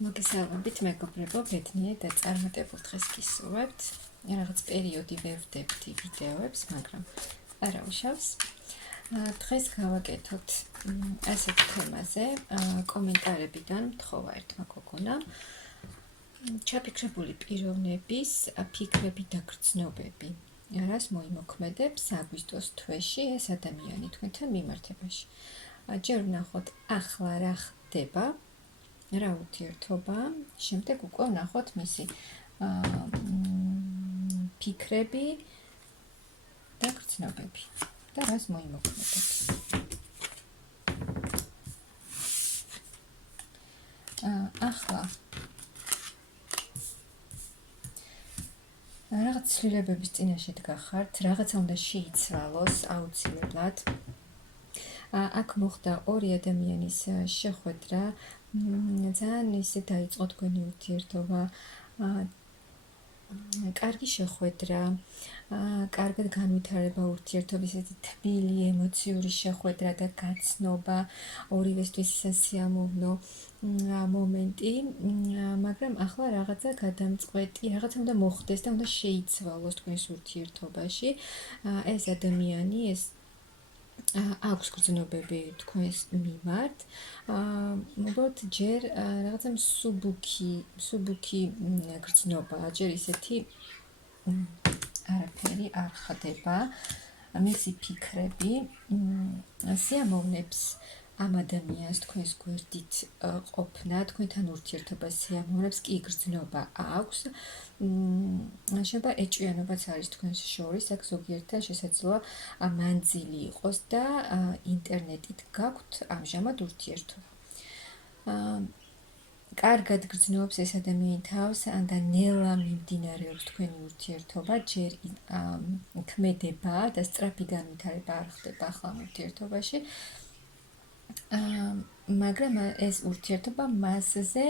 მოგესალმებით, მეგობრებო, ბედნიერ და წარმატებულ დღეს გისურვებთ. რაღაც პერიოდი ვერ ვდებდი ვიდეოებს, მაგრამ არა უშავს. დღეს გავაკეთოთ ასეთ თემაზე, კომენტარებიდან მთხოვა ერთმა გოგონამ. ჩაფიქრებული პიროვნების ფიქრები და გრძნობები. რას მოიმოქმედებს აგვისტოს თვეში ეს ადამიანი თქვენთან მიმართებაში. ჯერ ვნახოთ ახლა რა ხდება. რა ურთიერთობა, შემდეგ უკვე ვნახოთ მისი ფიქრები და გრძნობები და რას მოიმოქმედებს. ახლა რაღაც ცვლილებების წინაშე დგახართ, რაღაცა უნდა შეიცვალოს აუცილებლად. აქ მოხდა ორი ადამიანის შეხვედრა, ძალიან ისე დაიწყო თქვენი ურთიერთობა, კარგი შეხვედრა, კარგად განვითარება ურთიერთობის, ესეთი თბილი ემოციური შეხვედრა და გაცნობა, ორივესთვის სასიამოვნო მომენტი, მაგრამ ახლა რაღაცა გადამწყვეტი, რაღაცა უნდა მოხდეს და უნდა შეიცვალოს თქვენს ურთიერთობაში. ეს ადამიანი, ეს აქვს გრძნობები თქვენს მიმართ, უბრალოდ ჯერ რაღაცა მსუბუქი გრძნობაა, ჯერ ისეთი არაფერი არ ხდება, მისი ფიქრები სიამოვნებს ამ ადამიანს თქვენს გვერდით ყოფნა, თქვენთან ურთიერთობა სიამოვნებს, კი გრძნობა აქვს, შეიძლება ეჭვიანობაც არის თქვენს შორის, აქ ზოგიერთთან შესაძლოა მანძილი იყოს და ინტერნეტით გაქვთ ამჟამად ურთიერთობა. კარგად გრძნობს ეს ადამიანი თავს და ნელა მიმდინარეობს თქვენი ურთიერთობა, ჯერ ქმედება და სწრაფი განვითარება არ ხდება ახლა ურთიერთობაში. მაგრამ ეს ურთიერთობა მასზე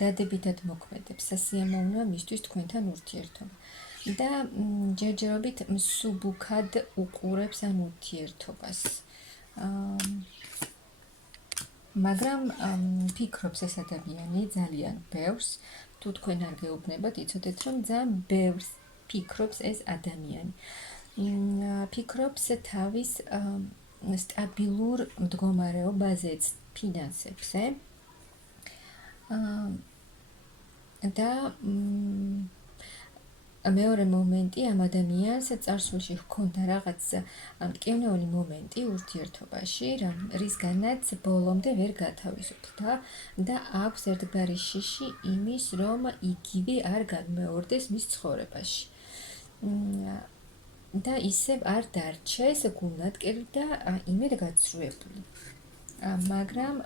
დადებითად მოქმედებს, სასიამოვნოა მისთვის თქვენთან ურთიერთობა. და ჯერჯერობით მსუბუქად უყურებს ამ ურთიერთობას. მაგრამ ფიქრობს ეს ადამიანი ძალიან ბევრს, თუ თქვენ არ გეუბნებათ, იცოდეთ, რომ ძალიან ბევრს ფიქრობს ეს ადამიანი. ფიქრობს თავის სტაბილურ მდგომარეობაზე, ფინანსებზე და მეორე მომენტი ამ ადამიანს წარსულში ჰქონდა რაღაც მტკივნეული მომენტი ურთიერთობაში, რისგანაც ბოლომდე ვერ გათავისუფლდა და აქვს ერთგვარი შიში იმის, რომ იგივე არ გამეორდეს მის ცხოვრებაში. და ისევ არ დარჩეს გულნათკერი და იმედ გაცრუებული. მაგრამ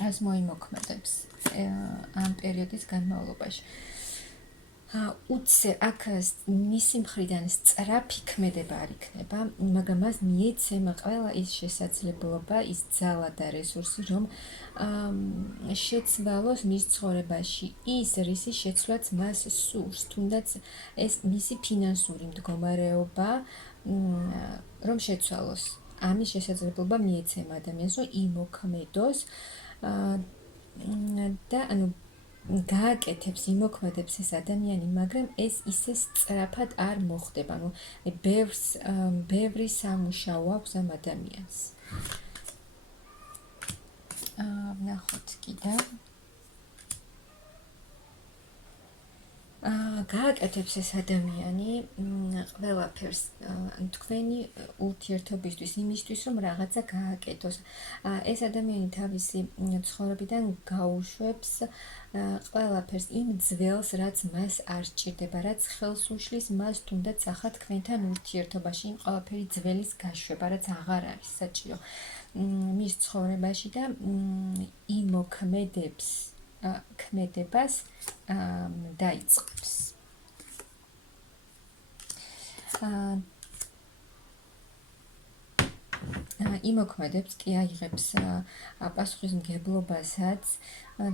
რას მოიმოქმედებს ამ პერიოდის განმავლობაში? უცე აქ მისი მხრიდან სწრაფი ქმედება არ იქნება, მაგრამ მას მიეცემა ყველა ის შესაძლებლობა, ის ძალა და რესურსი, რომ შეცვალოს მის ცხოვრებაში ის, რისი შეცვლაც მას სურს, თუნდაც ეს მისი ფინანსური მდგომარეობა, რომ შეცვალოს. ამის შესაძლებლობა მიეცემა ადამიანს, რომ იმოქმედოს და გააკეთებს, იმოქმედებს ეს ადამიანი, მაგრამ ეს ისე სწრაფად არ მოხდება. ბევრი სამუშაო აქვს ამ ადამიანს. ვნახოთ კიდევ. გააკეთებს ეს ადამიანი ყველაფერს თქვენი ურთიერთობისთვის, იმისთვის, რომ რაღაცა გააკეთოს. ეს ადამიანი თავისი ცხოვრებიდან გაუშვებს ყველაფერს იმ ძველს, რაც მას არ სჭირდება, რაც ხელს უშლის მას თუნდაც ახლა თქვენთან ურთიერთობაში, იმ ყველაფერი ძველის გაშვება, რაც აღარ არის საჭირო მის ცხოვრებაში და იმოქმედებს ქმედებას დაიწყებს. იმოქმედებს, კი აიღებს პასუხისმგებლობასაც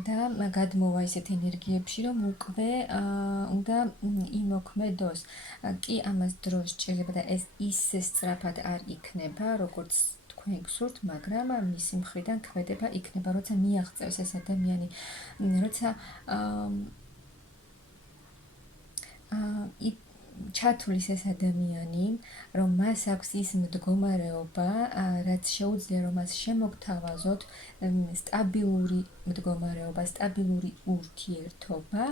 და გადმოვა ისეთ ენერგიებში, რომ უკვე უნდა იმოქმედოს. კი ამას დრო სჭირდება და ეს ისე სწრაფად არ იქნება, როგორც თქვენ გსურთ, მაგრამ მისი მხრიდან ქმედება იქნება, როცა მიაღწევს ეს ადამიანი, როცა ჩათulis ეს ადამიანი, რომ მას აქვს ის მდგომარეობა, რაც შეუძლია რომ მას შემოგთავაზოთ სტაბილური მდგომარეობა, სტაბილური ურთიერთობა,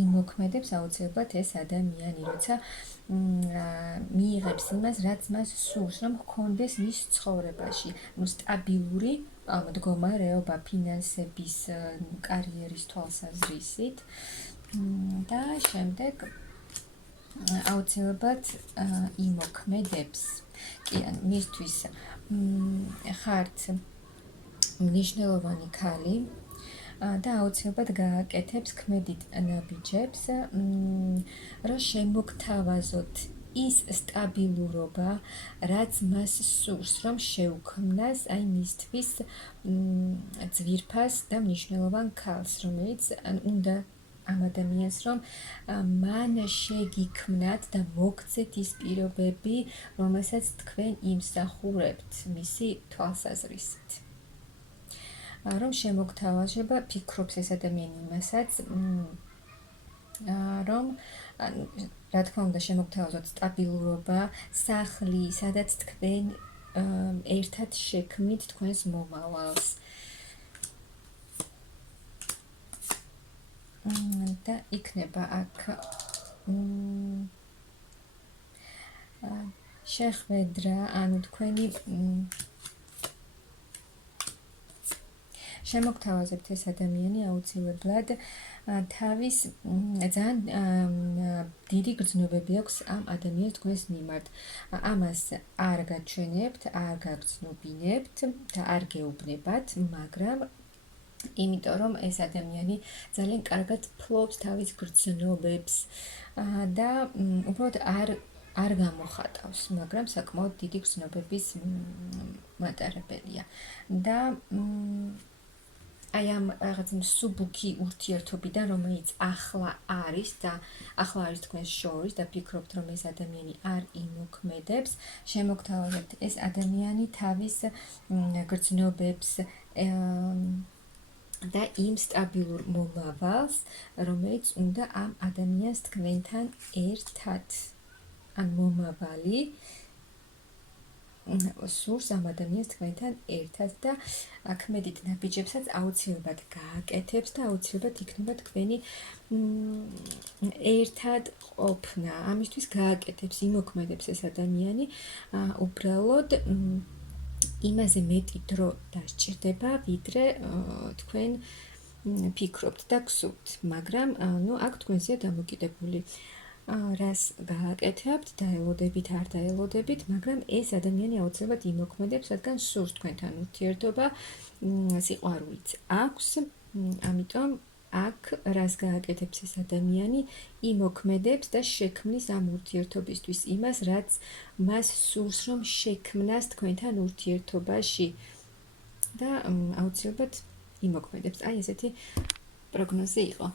იმოქმედებს აუცილებლად ეს ადამიანი, როცა მიიღებს იმას, რაც მას სურს, რომ ჰქონდეს მის ცხოვრებაში, სტაბილური მდგომარეობა ფინანსების, კარიერის თვალსაზრისით და შემდეგ აუცილებლად იმოქმედებს. კი, მისთვის ხართ მნიშვნელოვანი ქალი და აუცილებლად გააკეთებს ქმედით ნაბიჯებს, რომ შემოგთავაზოთ ის სტაბილურობა, რაც მას სურს, რომ შეუქმნას აი მისთვის ძვირფას და მნიშვნელოვან ქალს, რომელიც უნდა ამ ადამიანს, რომ მან შეგიქმნათ და მოგცეთ ის პირობები, რომელსაც თქვენ იმსახურებთ მისი თვალსაზრისით. რომ შემოგთავაზება, ფიქრობს ეს ადამიანი იმასაც, რომ რა თქმა უნდა შემოგთავაზოთ სტაბილურობა, სახლი, სადაც თქვენ ერთად შექმნით თქვენს მომავალს. და იქნება აქ შეხვედრა, ანუ თქვენი შემოგთავაზებთ ეს ადამიანი აუცილებლად თავის ძალიან დიდი გრძნობები აქვს ამ ადამიანს თქვენს მიმართ. ამას არ გაჩვენებთ, არ გაგრძნობინებთ და არ გეუბნებათ, მაგრამ იმიტომ რომ ეს ადამიანი ძალიან კარგად ფლობს თავის გრძნობებს და უბრალოდ არ გამოხატავს, მაგრამ საკმაოდ დიდი გრძნობების მატარებელია. და აი ამ რაღაც მსუბუქი ურთიერთობიდან, რომელიც ახლა არის და ახლა არის თქვენს შორის და ფიქრობთ, რომ ეს ადამიანი არ იმოქმედებს, შემოგთავაზებთ ეს ადამიანი თავის გრძნობებს და იმ სტაბილურ მომავალს, რომელიც უნდა ამ ადამიანს თქვენთან ერთად, ან მომავალი სურს ამ ადამიანს თქვენთან ერთად და ქმედით ნაბიჯებსაც აუცილებლად გააკეთებს და აუცილებლად იქნება თქვენი ერთად ყოფნა. ამისთვის გააკეთებს, იმოქმედებს ეს ადამიანი, უბრალოდ იმაზე მეტი დრო დასჭირდება, ვიდრე თქვენ ფიქრობთ და გსურთ, მაგრამ აქ თქვენზეა დამოკიდებული. რას გააკეთებთ, დაელოდებით, არ დაელოდებით, მაგრამ ეს ადამიანი აუცილებლად იმოქმედებს, რადგან სურს თქვენთან ურთიერთობა, სიყვარულიც აქვს, ამიტომ აქ რას გააკეთებს ეს ადამიანი, იმოქმედებს და შექმნის ამ ურთიერთობისთვის იმას, რაც მას სურს, რომ შექმნას თქვენთან ურთიერთობაში და აუცილებლად იმოქმედებს. აი ესეთი პროგნოზი იყო.